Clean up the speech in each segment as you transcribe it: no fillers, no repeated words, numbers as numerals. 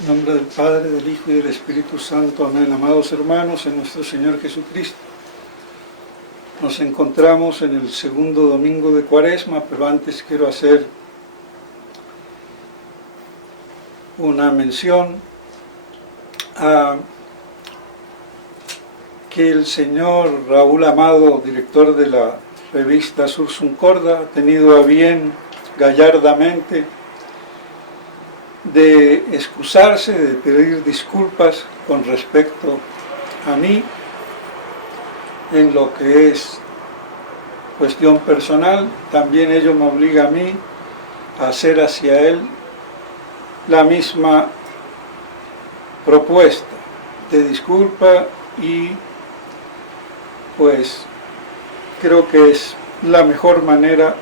En nombre del Padre, del Hijo y del Espíritu Santo. Amén. Amados hermanos, en nuestro Señor Jesucristo, nos encontramos en el segundo domingo de Cuaresma, pero antes quiero hacer una mención a que el señor Raúl Amado, director de la revista Sursum Corda, ha tenido a bien gallardamente de excusarse, de pedir disculpas con respecto a mí en lo que es cuestión personal. También ello me obliga a mí a hacer hacia él la misma propuesta de disculpa, y pues creo que es la mejor manera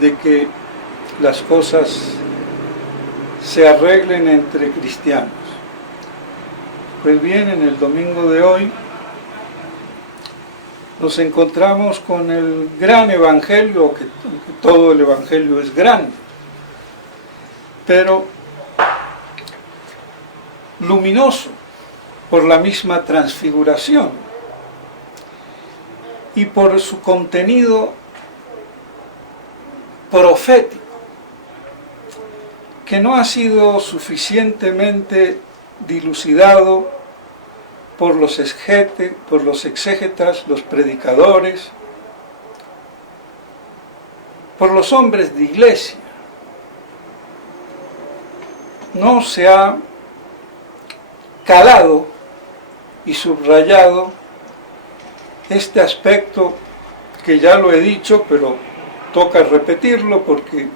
de que las cosas se arreglen entre cristianos. Pues bien, en el domingo de hoy nos encontramos con el gran evangelio, que todo el evangelio es grande, pero luminoso por la misma transfiguración y por su contenido profético, que no ha sido suficientemente dilucidado por los exégetas, los predicadores, por los hombres de iglesia. No se ha calado y subrayado este aspecto, que ya lo he dicho, pero toca repetirlo porque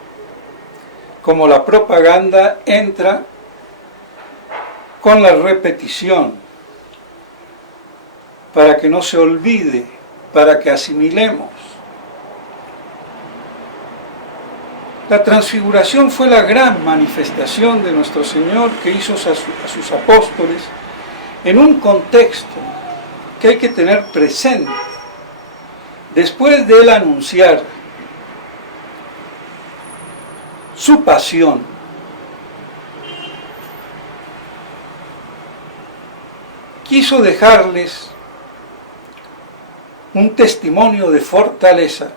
como la propaganda entra con la repetición, para que no se olvide, para que asimilemos. La transfiguración fue la gran manifestación de nuestro Señor que hizo a sus apóstoles en un contexto que hay que tener presente. Después de él anunciar su pasión, quiso dejarles un testimonio de fortaleza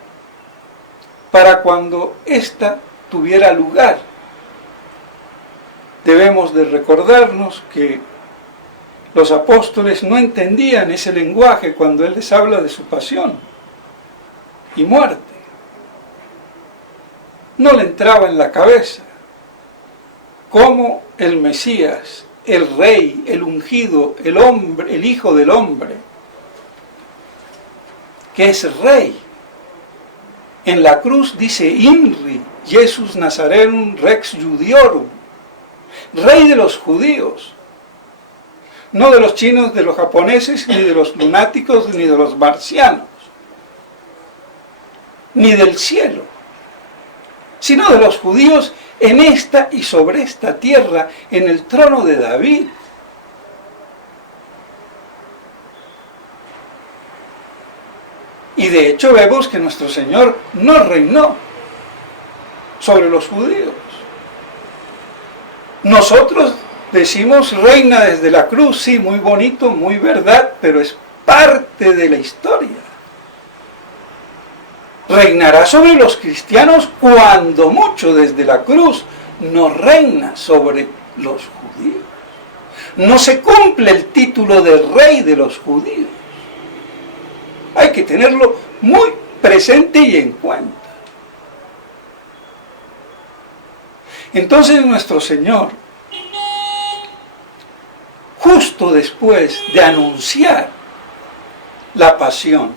para cuando ésta tuviera lugar. Debemos de recordarnos que los apóstoles no entendían ese lenguaje cuando él les habla de su pasión y muerte. No le entraba en la cabeza cómo el Mesías, el Rey, el ungido, el hombre, el Hijo del Hombre, que es Rey. En la cruz dice INRI, Jesus Nazarenum Rex Judiorum, Rey de los judíos, no de los chinos, de los japoneses, ni de los lunáticos, ni de los marcianos, ni del cielo, sino de los judíos en esta y sobre esta tierra, en el trono de David. Y de hecho vemos que nuestro Señor no reinó sobre los judíos. Nosotros decimos reina desde la cruz, sí, muy bonito, muy verdad, pero es parte de la historia. Reinará sobre los cristianos cuando mucho desde la cruz no reina sobre los judíos. No se cumple el título de rey de los judíos. Hay que tenerlo muy presente y en cuenta. Entonces nuestro Señor, justo después de anunciar la pasión,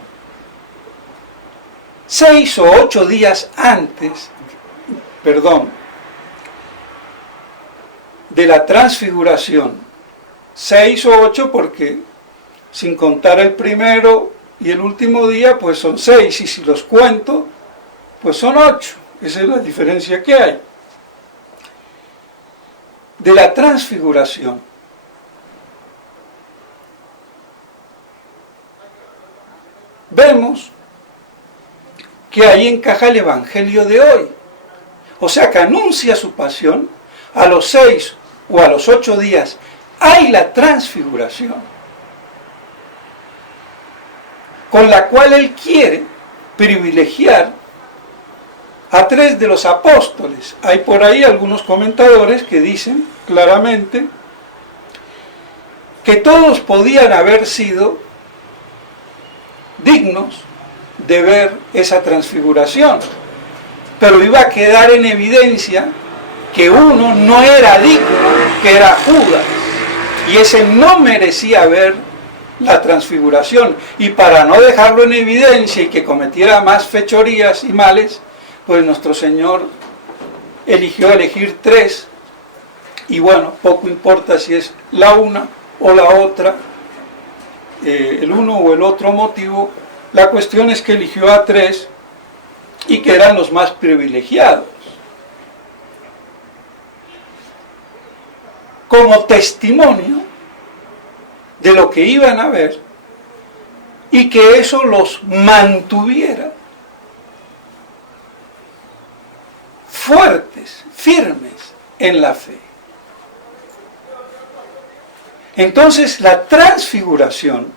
6 o 8 días antes, de la transfiguración, 6 o 8 porque sin contar el primero y el último día, pues son 6, y si los cuento, pues son 8. Esa es la diferencia que hay. De la transfiguración, vemos que ahí encaja el evangelio de hoy. O sea que anuncia su pasión a los 6 o a los 8 días hay la transfiguración, con la cual él quiere privilegiar a 3 de los apóstoles. Hay por ahí algunos comentadores que dicen claramente que todos podían haber sido dignos de ver esa transfiguración, pero iba a quedar en evidencia que uno no era digno, que era Judas, y ese no merecía ver la transfiguración, y para no dejarlo en evidencia y que cometiera más fechorías y males, pues nuestro Señor eligió elegir 3, y bueno, poco importa si es la una o la otra, el uno o el otro motivo, la cuestión es que eligió a 3 y que eran los más privilegiados, como testimonio de lo que iban a ver, y que eso los mantuviera fuertes, firmes en la fe. Entonces la transfiguración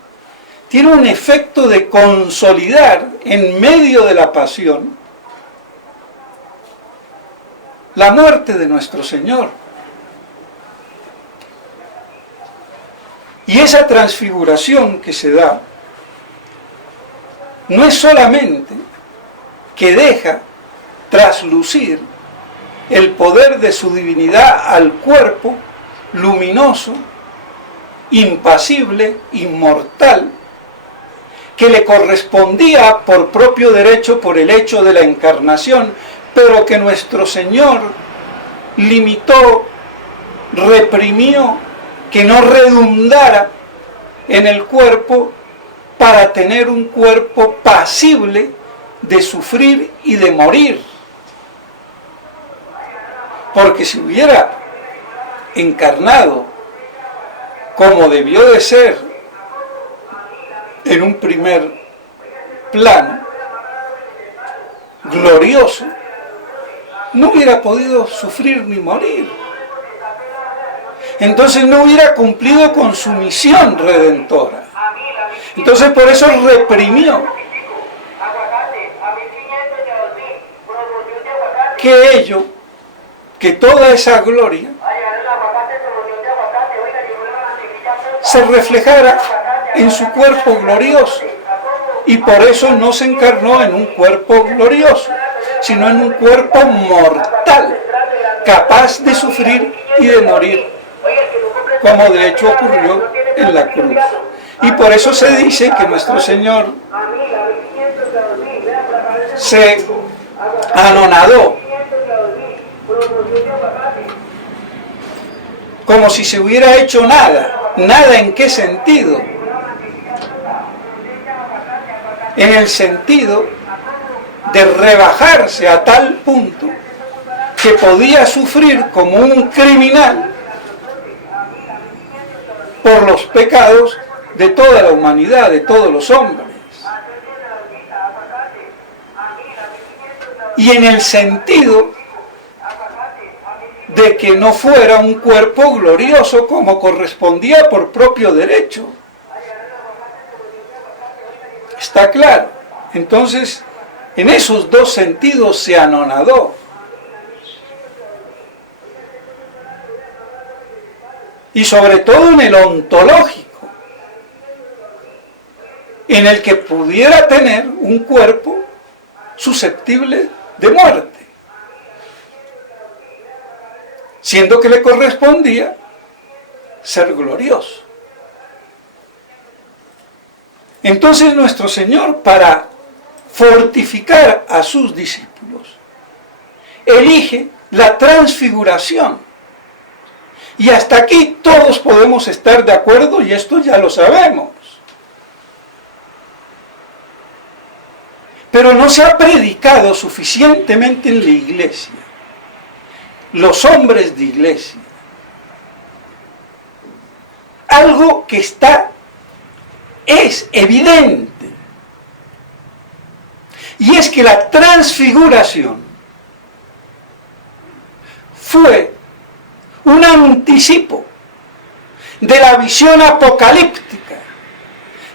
tiene un efecto de consolidar en medio de la pasión la muerte de nuestro Señor. Y esa transfiguración que se da no es solamente que deja traslucir el poder de su divinidad al cuerpo luminoso, impasible, inmortal, que le correspondía por propio derecho por el hecho de la encarnación, pero que nuestro Señor limitó, reprimió, que no redundara en el cuerpo para tener un cuerpo pasible de sufrir y de morir. Porque si hubiera encarnado como debió de ser en un primer plano, glorioso, no hubiera podido sufrir ni morir. Entonces no hubiera cumplido con su misión redentora. Entonces por eso reprimió que toda esa gloria se reflejara en su cuerpo glorioso, y por eso no se encarnó en un cuerpo glorioso, sino en un cuerpo mortal, capaz de sufrir y de morir, como de hecho ocurrió en la cruz. Y por eso se dice que nuestro Señor se anonadó, como si se hubiera hecho nada. ¿Nada en qué sentido? En el sentido de rebajarse a tal punto que podía sufrir como un criminal por los pecados de toda la humanidad, de todos los hombres. Y en el sentido de que no fuera un cuerpo glorioso como correspondía por propio derecho. ¿Está claro? Entonces, en esos dos sentidos se anonadó. Y sobre todo en el ontológico, en el que pudiera tener un cuerpo susceptible de muerte, siendo que le correspondía ser glorioso. Entonces nuestro Señor, para fortificar a sus discípulos, elige la transfiguración. Y hasta aquí todos podemos estar de acuerdo, y esto ya lo sabemos. Pero no se ha predicado suficientemente en la iglesia. Los hombres de iglesia. Algo que es evidente. Y es que la transfiguración fue un anticipo de la visión apocalíptica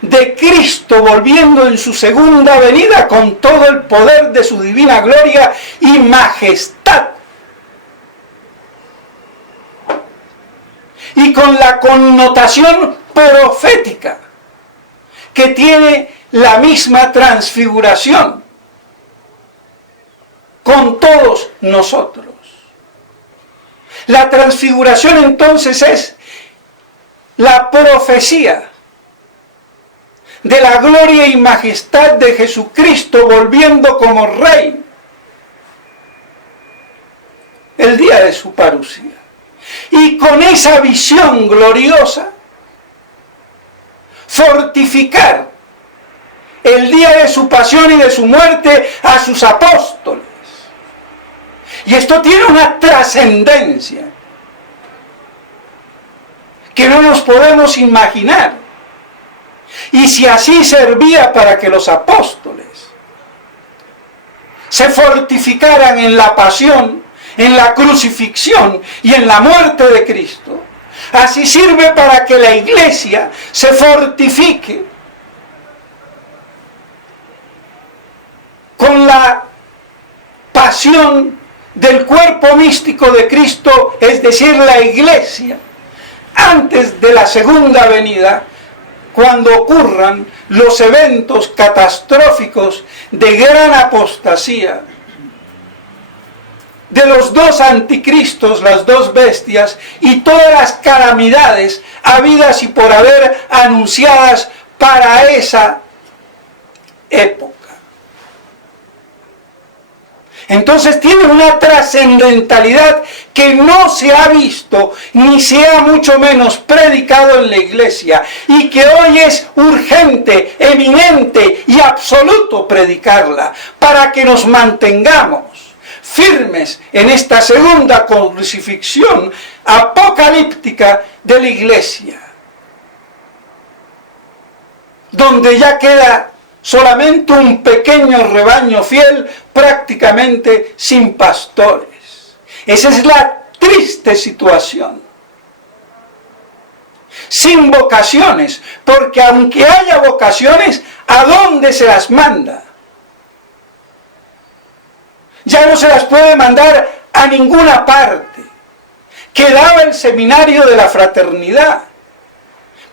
de Cristo volviendo en su segunda venida con todo el poder de su divina gloria y majestad, y con la connotación profética que tiene la misma transfiguración con todos nosotros. La transfiguración entonces es la profecía de la gloria y majestad de Jesucristo volviendo como Rey el día de su parucía. Y con esa visión gloriosa, fortificar el día de su pasión y de su muerte a sus apóstoles. Y esto tiene una trascendencia que no nos podemos imaginar. Y si así servía para que los apóstoles se fortificaran en la pasión, en la crucifixión y en la muerte de Cristo, así sirve para que la Iglesia se fortifique con la pasión del cuerpo místico de Cristo, es decir, la Iglesia, antes de la segunda venida, cuando ocurran los eventos catastróficos de gran apostasía, de los dos anticristos, las dos bestias, y todas las calamidades habidas y por haber anunciadas para esa época. Entonces tiene una trascendentalidad que no se ha visto, ni se ha mucho menos predicado en la Iglesia, y que hoy es urgente, eminente y absoluto predicarla, para que nos mantengamos firmes en esta segunda crucifixión apocalíptica de la Iglesia, donde ya queda solamente un pequeño rebaño fiel, prácticamente sin pastores. Esa es la triste situación. Sin vocaciones, porque aunque haya vocaciones, ¿a dónde se las manda? Ya no se las puede mandar a ninguna parte. Quedaba el seminario de la fraternidad,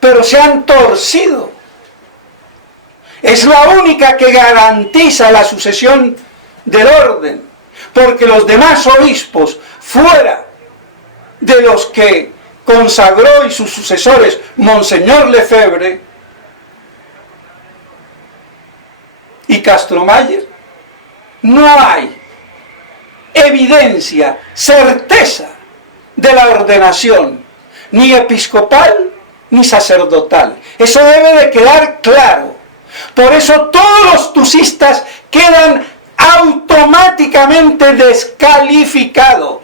pero se han torcido. Es la única que garantiza la sucesión del orden, porque los demás obispos, fuera de los que consagró y sus sucesores, Monseñor Lefebvre y Castromayer, no hay evidencia, certeza de la ordenación, ni episcopal ni sacerdotal. Eso debe de quedar claro. Por eso todos los tusistas quedan automáticamente descalificados.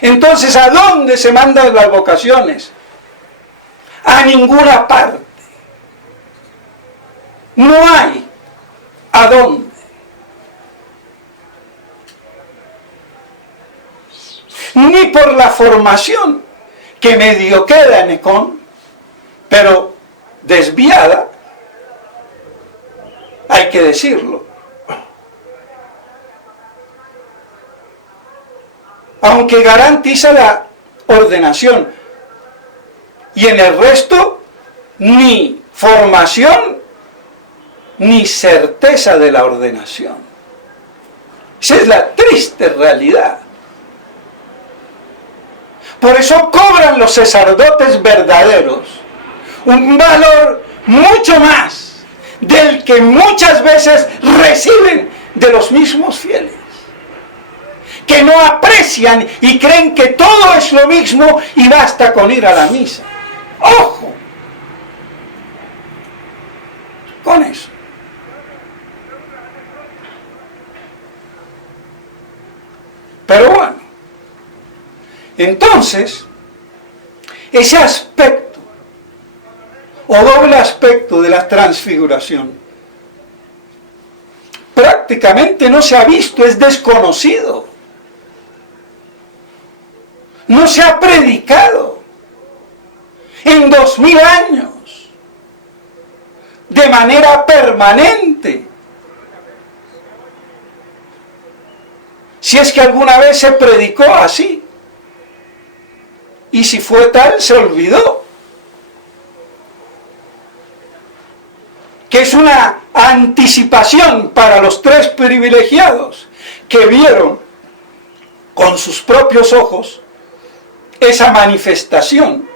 Entonces, ¿a dónde se mandan las vocaciones? A ninguna parte. No hay a dónde. Ni por la formación, que medio queda en Ecón, pero desviada, hay que decirlo. Aunque garantiza la ordenación. Y en el resto, ni formación, ni certeza de la ordenación. Esa es la triste realidad. Por eso cobran los sacerdotes verdaderos un valor mucho más del que muchas veces reciben de los mismos fieles, que no aprecian y creen que todo es lo mismo y basta con ir a la misa. ¡Ojo! Con eso. Pero bueno, entonces, ese aspecto o doble aspecto de la transfiguración prácticamente no se ha visto, es desconocido. no se ha predicado en 2000 años de manera permanente. Si es que alguna vez se predicó así, y si fue tal, se olvidó. Que es una anticipación para los tres privilegiados que vieron con sus propios ojos esa manifestación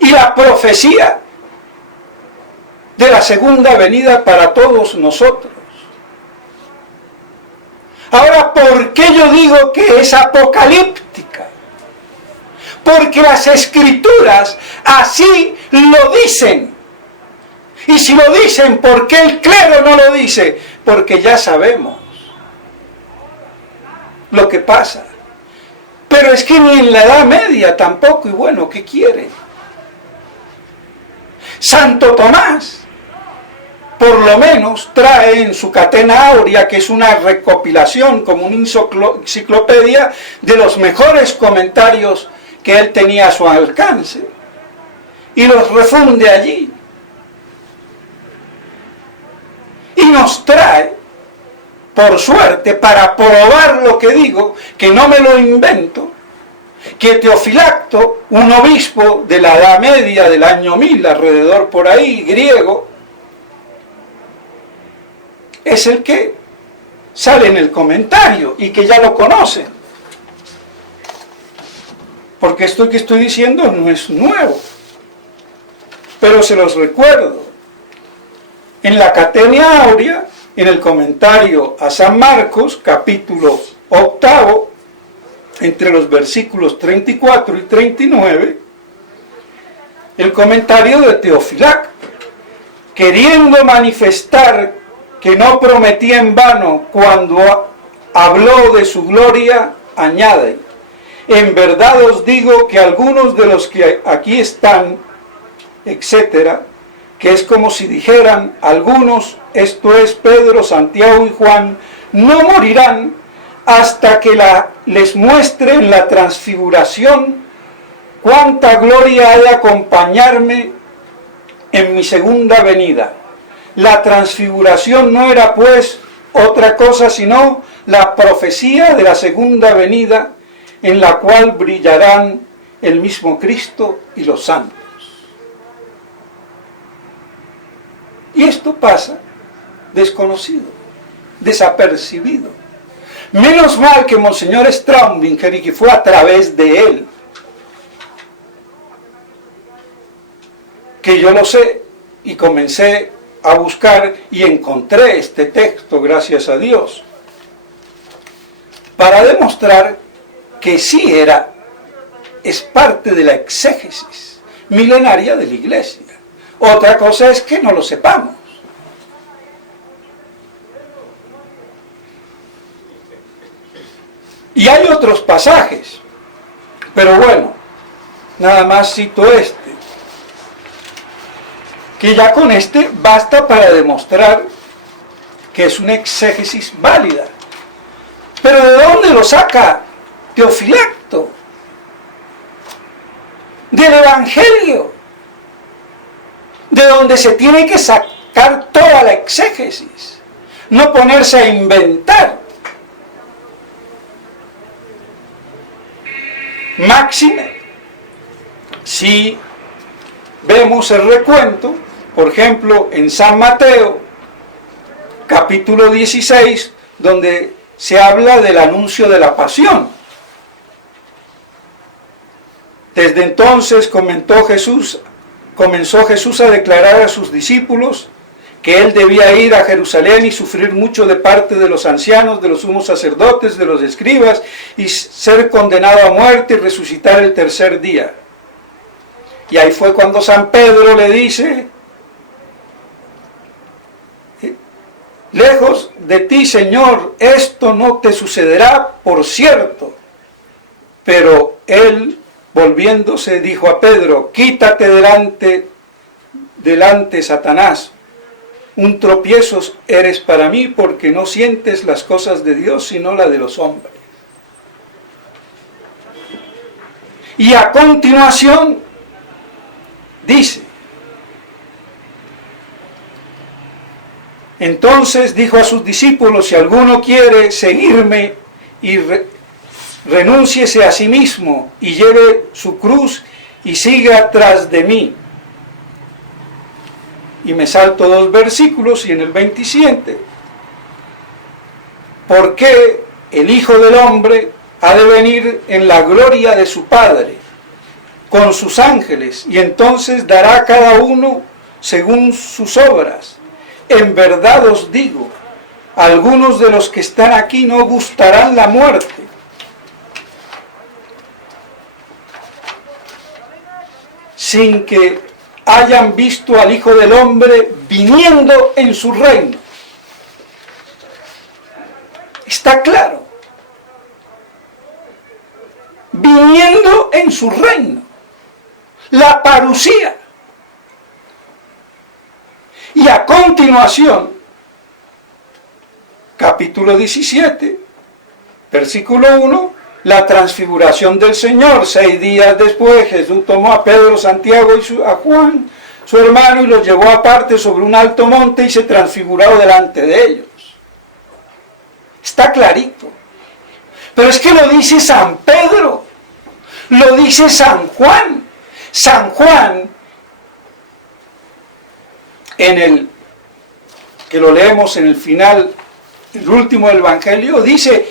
y la profecía de la segunda venida para todos nosotros. Ahora, ¿por qué yo digo que es apocalíptica? Porque las Escrituras así lo dicen. Y si lo dicen, ¿por qué el clero no lo dice? Porque ya sabemos lo que pasa. Pero es que ni en la Edad Media tampoco, y bueno, ¿qué quiere? Santo Tomás, por lo menos, trae en su Catena Áurea, que es una recopilación, como una enciclopedia, de los mejores comentarios que él tenía a su alcance, y los refunde allí. Y nos trae, por suerte, para probar lo que digo, que no me lo invento, que Teofilacto, un obispo de la Edad Media, del año 1000, alrededor por ahí, griego, es el que sale en el comentario y que ya lo conocen. Porque esto que estoy diciendo no es nuevo, pero se los recuerdo. En la Catena Áurea, en el comentario a San Marcos, capítulo 8, entre los versículos 34 y 39, el comentario de Teofilacto, queriendo manifestar que no prometía en vano cuando habló de su gloria, añade: en verdad os digo que algunos de los que aquí están, etcétera, que es como si dijeran algunos, esto es Pedro, Santiago y Juan, no morirán hasta que les muestre en la transfiguración cuánta gloria ha de acompañarme en mi segunda venida. La transfiguración no era pues otra cosa sino la profecía de la segunda venida, en la cual brillarán el mismo Cristo y los santos. Y esto pasa desconocido, desapercibido. Menos mal que Monseñor Straubinger, y que fue a través de él que yo lo sé, y comencé a buscar y encontré este texto, gracias a Dios, para demostrar que sí es parte de la exégesis milenaria de la Iglesia. Otra cosa es que no lo sepamos. Y hay otros pasajes, pero bueno, nada más cito este, que ya con este basta para demostrar que es una exégesis válida. Pero ¿de dónde lo saca Teofilacto? Del Evangelio, de donde se tiene que sacar toda la exégesis, no ponerse a inventar. Máxime, si vemos el recuento, por ejemplo, en San Mateo, capítulo 16, donde se habla del anuncio de la pasión. Desde entonces comenzó Jesús a declarar a sus discípulos que él debía ir a Jerusalén y sufrir mucho de parte de los ancianos, de los sumos sacerdotes, de los escribas, y ser condenado a muerte y resucitar el tercer día. Y ahí fue cuando San Pedro le dice: lejos de ti, Señor, esto no te sucederá, por cierto. Pero él, volviéndose, dijo a Pedro: quítate delante, Satanás. Un tropiezo eres para mí, porque no sientes las cosas de Dios, sino la de los hombres. Y a continuación dice: entonces dijo a sus discípulos, si alguno quiere seguirme, y renúnciese a sí mismo y lleve su cruz y siga tras de mí. Y me salto 2 versículos, y en el 27, porque el Hijo del Hombre ha de venir en la gloria de su Padre con sus ángeles, y entonces dará a cada uno según sus obras. En verdad os digo, algunos de los que están aquí no gustarán la muerte sin que hayan visto al Hijo del Hombre viniendo en su reino. Está claro. Viniendo en su reino. La parusía. Y a continuación, capítulo 17, versículo 1, la transfiguración del Señor. 6 días después Jesús tomó a Pedro, Santiago y a Juan, su hermano, y los llevó aparte sobre un alto monte y se transfiguró delante de ellos. Está clarito. Pero es que lo dice San Pedro, lo dice San Juan. San Juan, que lo leemos en el final, el último del Evangelio, dice: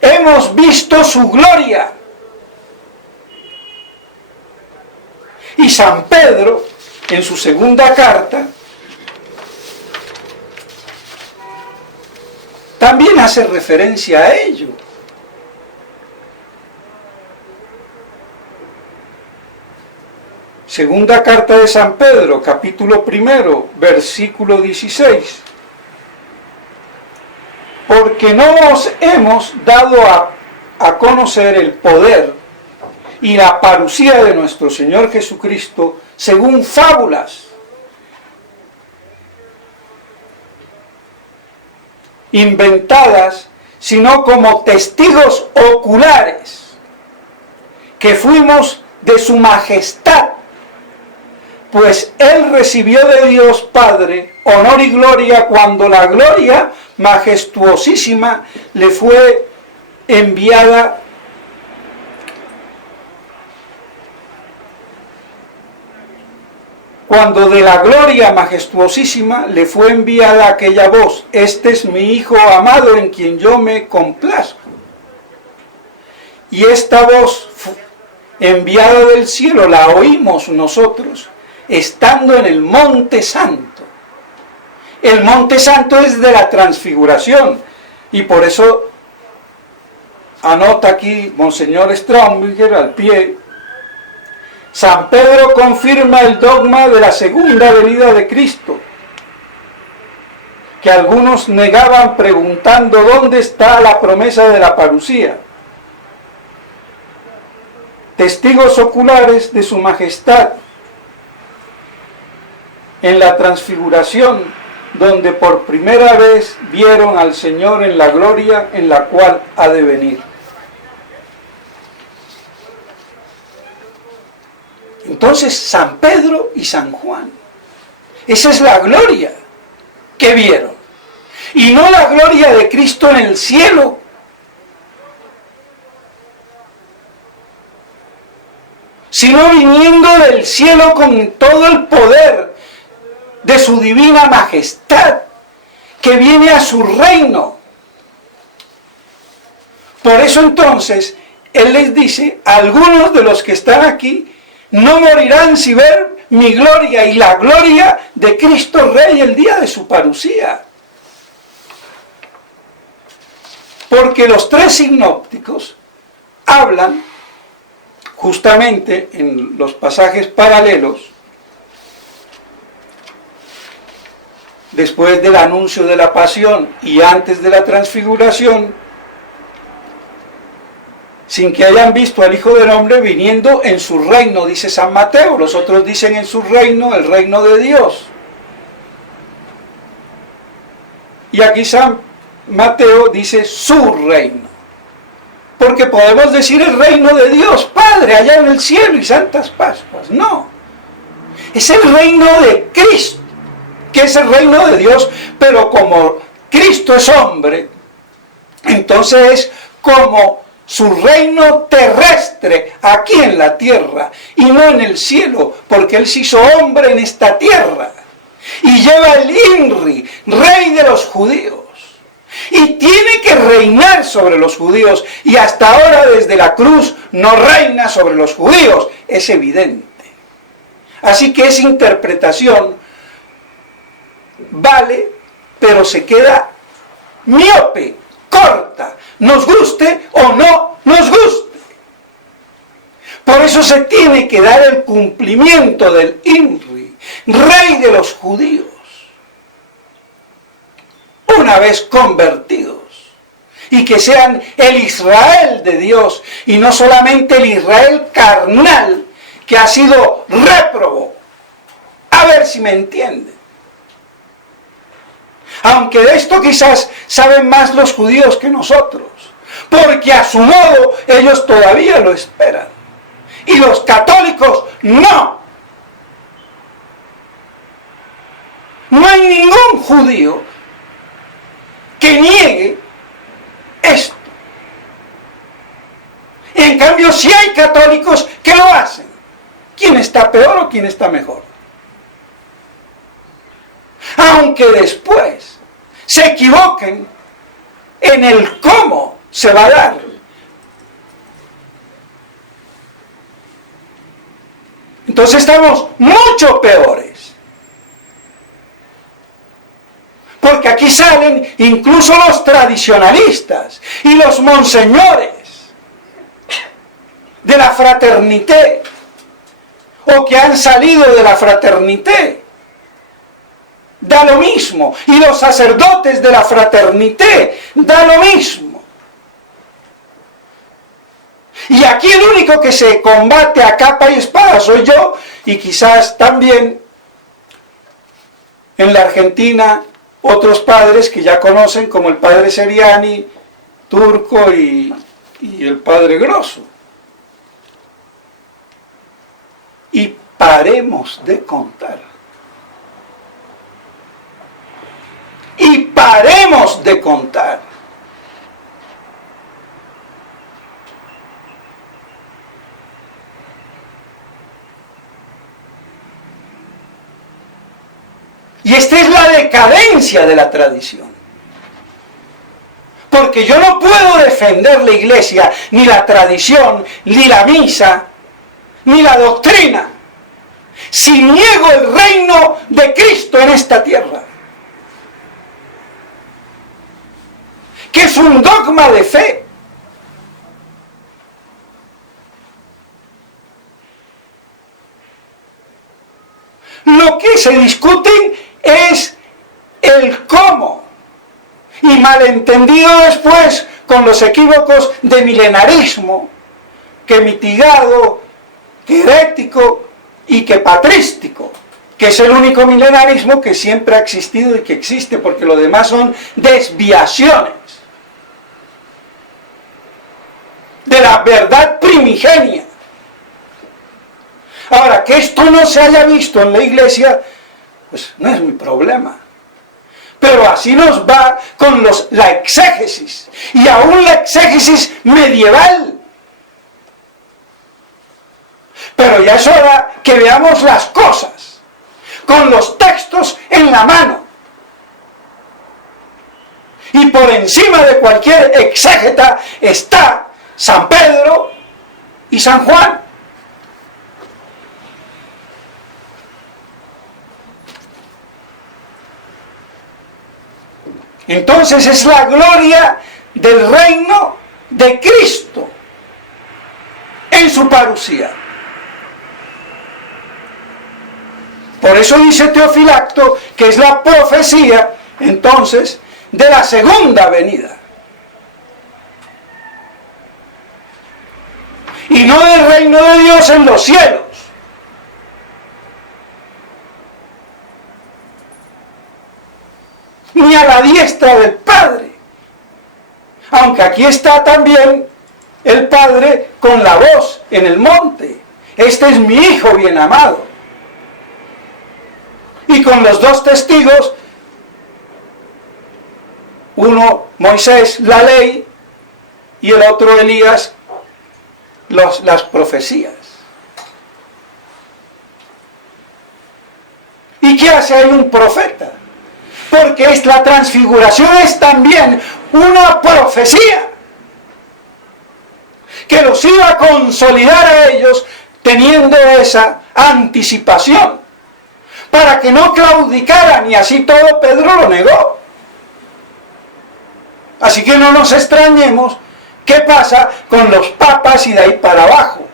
hemos visto su gloria. Y San Pedro, en su segunda carta, también hace referencia a ello. Segunda carta de San Pedro, capítulo 1, versículo 16. Porque no os hemos dado a conocer el poder y la parusía de nuestro Señor Jesucristo según fábulas, inventadas, sino como testigos oculares, que fuimos de su majestad, pues Él recibió de Dios Padre honor y gloria cuando la gloria majestuosísima le fue enviada cuando de la gloria majestuosísima le fue enviada aquella voz: este es mi Hijo amado en quien yo me complazco. Y esta voz enviada del cielo la oímos nosotros estando en el Monte Santo. El Monte Santo es de la transfiguración, y por eso anota aquí Monseñor Stromberg al pie: San Pedro confirma el dogma de la segunda venida de Cristo, que algunos negaban preguntando dónde está la promesa de la parusía. Testigos oculares de su majestad en la transfiguración, donde por primera vez vieron al Señor en la gloria en la cual ha de venir. Entonces, San Pedro y San Juan, esa es la gloria que vieron, y no la gloria de Cristo en el cielo, sino viniendo del cielo con todo el poder de su divina majestad, que viene a su reino. Por eso entonces Él les dice: algunos de los que están aquí no morirán sin ver mi gloria, y la gloria de Cristo Rey el día de su parusía. Porque los 3 sinópticos hablan justamente en los pasajes paralelos, después del anuncio de la pasión y antes de la transfiguración, sin que hayan visto al Hijo del Hombre viniendo en su reino, dice San Mateo. Los otros dicen en su reino, el reino de Dios. Y aquí San Mateo dice su reino. porque podemos decir el reino de Dios Padre allá en el cielo y Santas Pascuas. No, es el reino de Cristo, que es el reino de Dios, pero como Cristo es hombre, entonces es como su reino terrestre aquí en la tierra y no en el cielo, porque Él se hizo hombre en esta tierra y lleva el INRI, rey de los judíos, y tiene que reinar sobre los judíos, y hasta ahora desde la cruz no reina sobre los judíos, es evidente. Así que esa interpretación vale, pero se queda miope, corta, nos guste o no nos guste. Por eso se tiene que dar el cumplimiento del INRI, rey de los judíos, una vez convertidos, y que sean el Israel de Dios, y no solamente el Israel carnal, que ha sido réprobo. A ver si me entienden. Aunque de esto quizás saben más los judíos que nosotros, porque a su modo ellos todavía lo esperan, y los católicos no. No hay ningún judío que niegue esto. Y en cambio sí hay católicos que lo hacen. ¿Quién está peor o quién está mejor? Aunque después se equivoquen en el cómo se va a dar. Entonces estamos mucho peores. Porque aquí salen incluso los tradicionalistas y los monseñores de la fraternité, o que han salido de la fraternité. Da lo mismo. Y los sacerdotes de la fraternité, da lo mismo. Y aquí el único que se combate a capa y espada soy yo, y quizás también en la Argentina otros padres que ya conocen, como el padre Seriani, Turco y el padre Grosso. Y paremos de contar. Y paremos de contar. Y esta es la decadencia de la tradición. Porque yo no puedo defender la iglesia, ni la tradición, ni la misa, ni la doctrina, si niego el reino de Cristo en esta tierra, que es un dogma de fe. Lo que se discuten es el cómo, y malentendido después con los equívocos de milenarismo, que mitigado, que herético y que patrístico, que es el único milenarismo que siempre ha existido y que existe, porque lo demás son desviaciones de la verdad primigenia. Ahora, que esto no se haya visto en la iglesia, pues no es mi problema. Pero así nos va con la exégesis, y aún la exégesis medieval. Pero ya es hora que veamos las cosas con los textos en la mano. Y por encima de cualquier exégeta está San Pedro y San Juan. Entonces es la gloria del reino de Cristo en su parusía. Por eso dice Teofilacto que es la profecía, entonces, de la segunda venida. Y no del reino de Dios en los cielos. Ni a la diestra del Padre. Aunque aquí está también el Padre con la voz en el monte: este es mi Hijo bien amado. Y con los dos testigos, uno Moisés, la ley, y el otro Elías, las profecías. ¿Y qué hace ahí un profeta? Porque la transfiguración es también una profecía que los iba a consolidar a ellos, teniendo esa anticipación, para que no claudicaran, y así todo Pedro lo negó. Así que no nos extrañemos qué pasa con los papas y de ahí para abajo.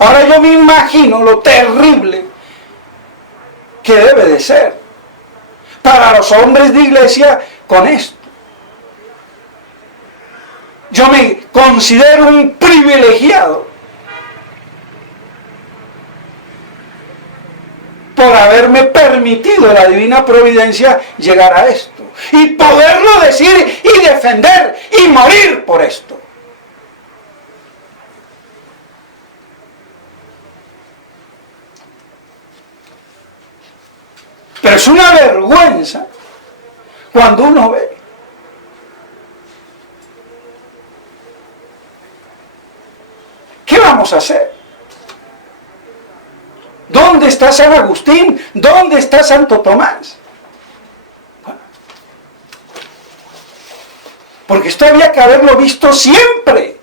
Ahora yo me imagino lo terrible que debe de ser para los hombres de iglesia con esto. Yo me considero un privilegiado por haberme permitido la divina providencia llegar a esto y poderlo decir y defender y morir por esto. Pero es una vergüenza cuando uno ve ¿qué vamos a hacer? ¿Dónde está San Agustín? ¿Dónde está Santo Tomás? Bueno, porque esto había que haberlo visto siempre.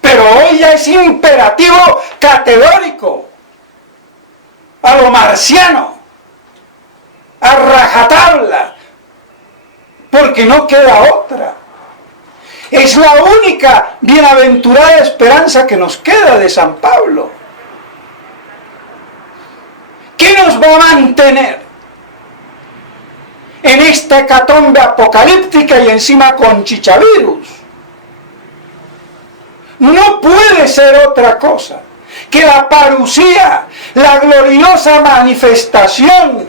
Pero hoy ya es imperativo categórico, a lo marciano, a rajatabla, porque no queda otra. Es la única bienaventurada esperanza que nos queda de San Pablo. ¿Qué nos va a mantener en esta hecatombe apocalíptica y encima con chichavirus? No puede ser otra cosa que la parusía, la gloriosa manifestación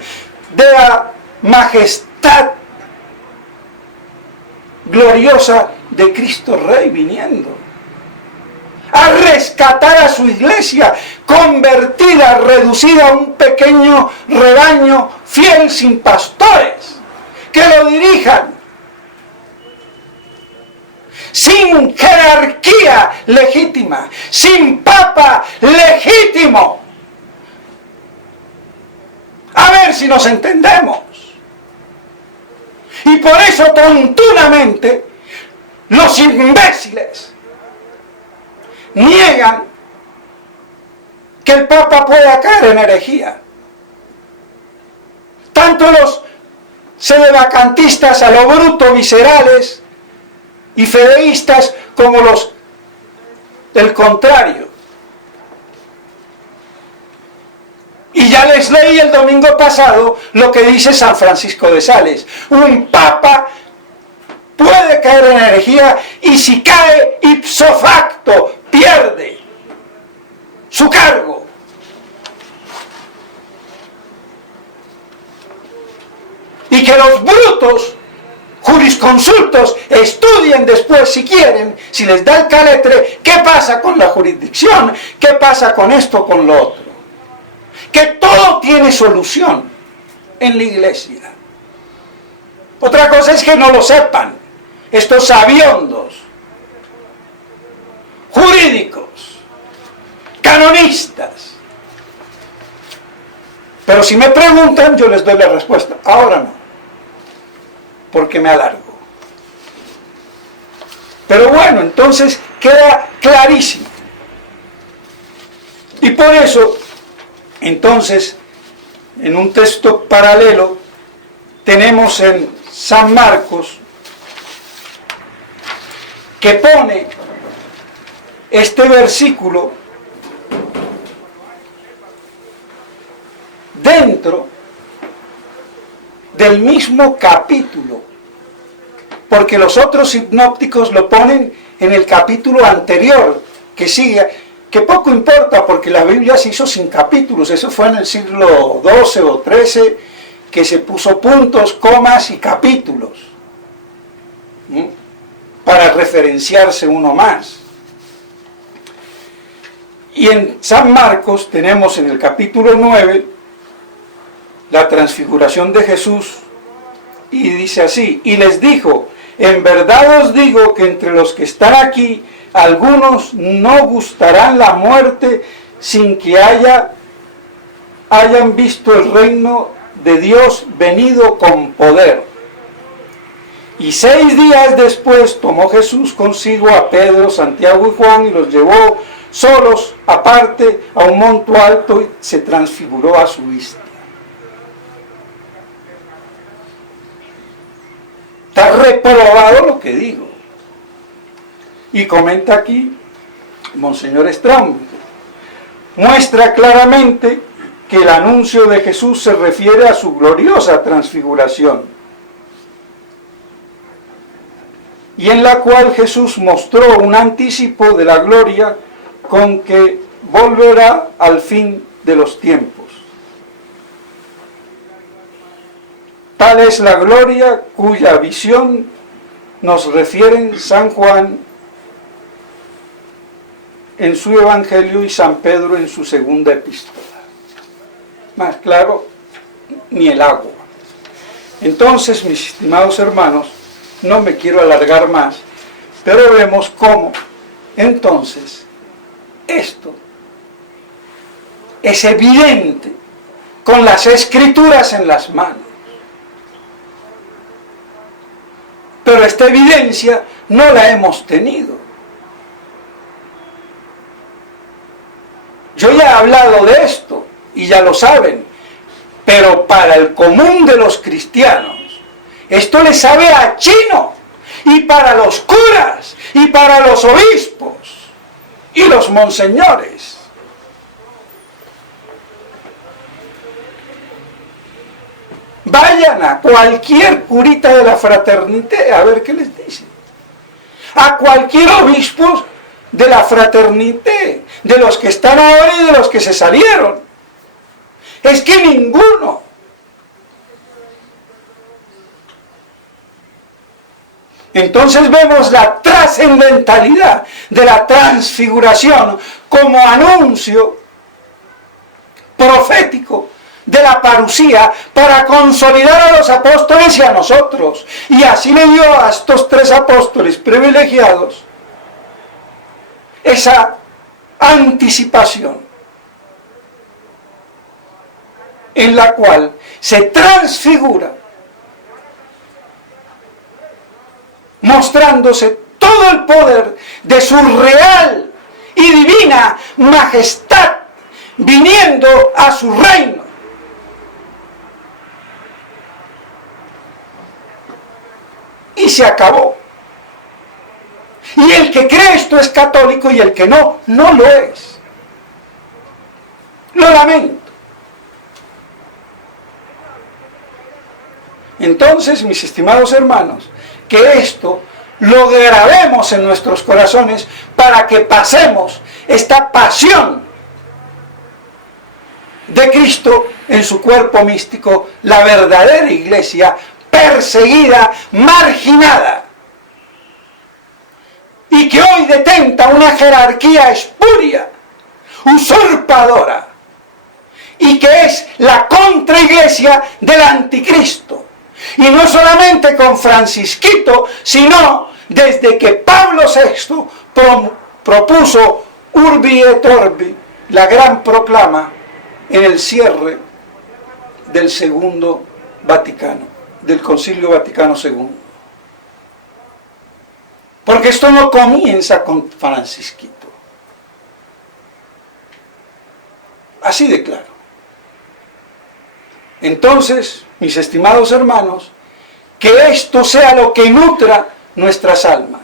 de la majestad gloriosa de Cristo Rey viniendo a rescatar a su iglesia convertida, reducida a un pequeño rebaño fiel sin pastores que lo dirijan, sin jerarquía legítima, sin papa legítimo. A ver si nos entendemos. Y por eso tontunamente los imbéciles niegan que el Papa pueda caer en herejía. Tanto los sedevacantistas a lo bruto, viscerales y fedeístas, como los del contrario. Y ya les leí el domingo pasado lo que dice San Francisco de Sales: un papa puede caer en herejía, y si cae ipso facto pierde su cargo. Y que los brutos jurisconsultos estudien después, si quieren, si les da el caletre, qué pasa con la jurisdicción, qué pasa con esto, con lo otro. Que todo tiene solución en la iglesia. Otra cosa es que no lo sepan estos sabiondos, jurídicos, canonistas. Pero si me preguntan, yo les doy la respuesta. Ahora no, porque me alargo. Pero bueno, entonces queda clarísimo. Y por eso, entonces, en un texto paralelo, tenemos en San Marcos, que pone este versículo dentro del mismo capítulo, porque los otros sinópticos lo ponen en el capítulo anterior, que sigue, que poco importa porque la Biblia se hizo sin capítulos, eso fue en el siglo XII o XIII, que se puso puntos, comas y capítulos para referenciarse uno más. Y en San Marcos tenemos en el capítulo 9 la transfiguración de Jesús, y dice así: y les dijo, en verdad os digo que entre los que están aquí, algunos no gustarán la muerte sin que hayan visto el reino de Dios venido con poder. Y 6 días después tomó Jesús consigo a Pedro, Santiago y Juan y los llevó solos aparte a un monte alto y se transfiguró a su vista. Está reprobado lo que digo. Y comenta aquí Monseñor Straume, muestra claramente que el anuncio de Jesús se refiere a su gloriosa transfiguración, y en la cual Jesús mostró un anticipo de la gloria con que volverá al fin de los tiempos. Tal es la gloria cuya visión nos refieren San Juan en su Evangelio y San Pedro en su segunda epístola. Más claro, ni el agua. Entonces, mis estimados hermanos, no me quiero alargar más, pero vemos cómo, entonces, esto es evidente con las Escrituras en las manos. Pero esta evidencia no la hemos tenido. Yo ya he hablado de esto y ya lo saben, pero para el común de los cristianos esto le sabe a chino, y para los curas y para los obispos y los monseñores. Vayan a cualquier curita de la fraternité a ver qué les dice. A cualquier obispo de la fraternité, de los que están ahora y de los que se salieron. Es que ninguno. Entonces vemos la trascendentalidad de la transfiguración como anuncio profético de la parusía para consolidar a los apóstoles y a nosotros. Y así le dio a estos 3 apóstoles privilegiados esa anticipación en la cual se transfigura, mostrándose todo el poder de su real y divina majestad, viniendo a su reino. Y se acabó. Y el que cree esto es católico, y el que no, no lo es. Lo lamento. Entonces, mis estimados hermanos, que esto lo grabemos en nuestros corazones para que pasemos esta pasión de Cristo en su cuerpo místico, la verdadera iglesia perseguida, marginada, y que hoy detenta una jerarquía espuria, usurpadora, y que es la contraiglesia del anticristo. Y no solamente con Francisquito, sino desde que Pablo VI propuso Urbi et Orbi, la gran proclama en el cierre del Segundo Vaticano, del Concilio Vaticano II. Porque esto no comienza con Francisquito. Así de claro. Entonces, mis estimados hermanos, que esto sea lo que nutra nuestras almas.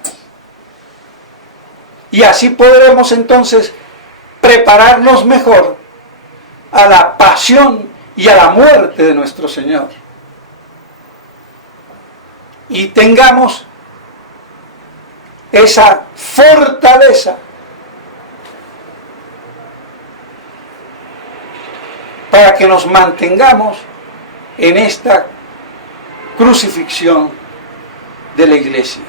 Y así podremos entonces prepararnos mejor a la pasión y a la muerte de nuestro Señor. Y tengamos esa fortaleza para que nos mantengamos en esta crucifixión de la Iglesia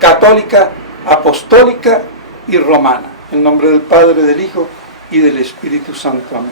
católica, apostólica y romana. En nombre del Padre, del Hijo y del Espíritu Santo. Amén.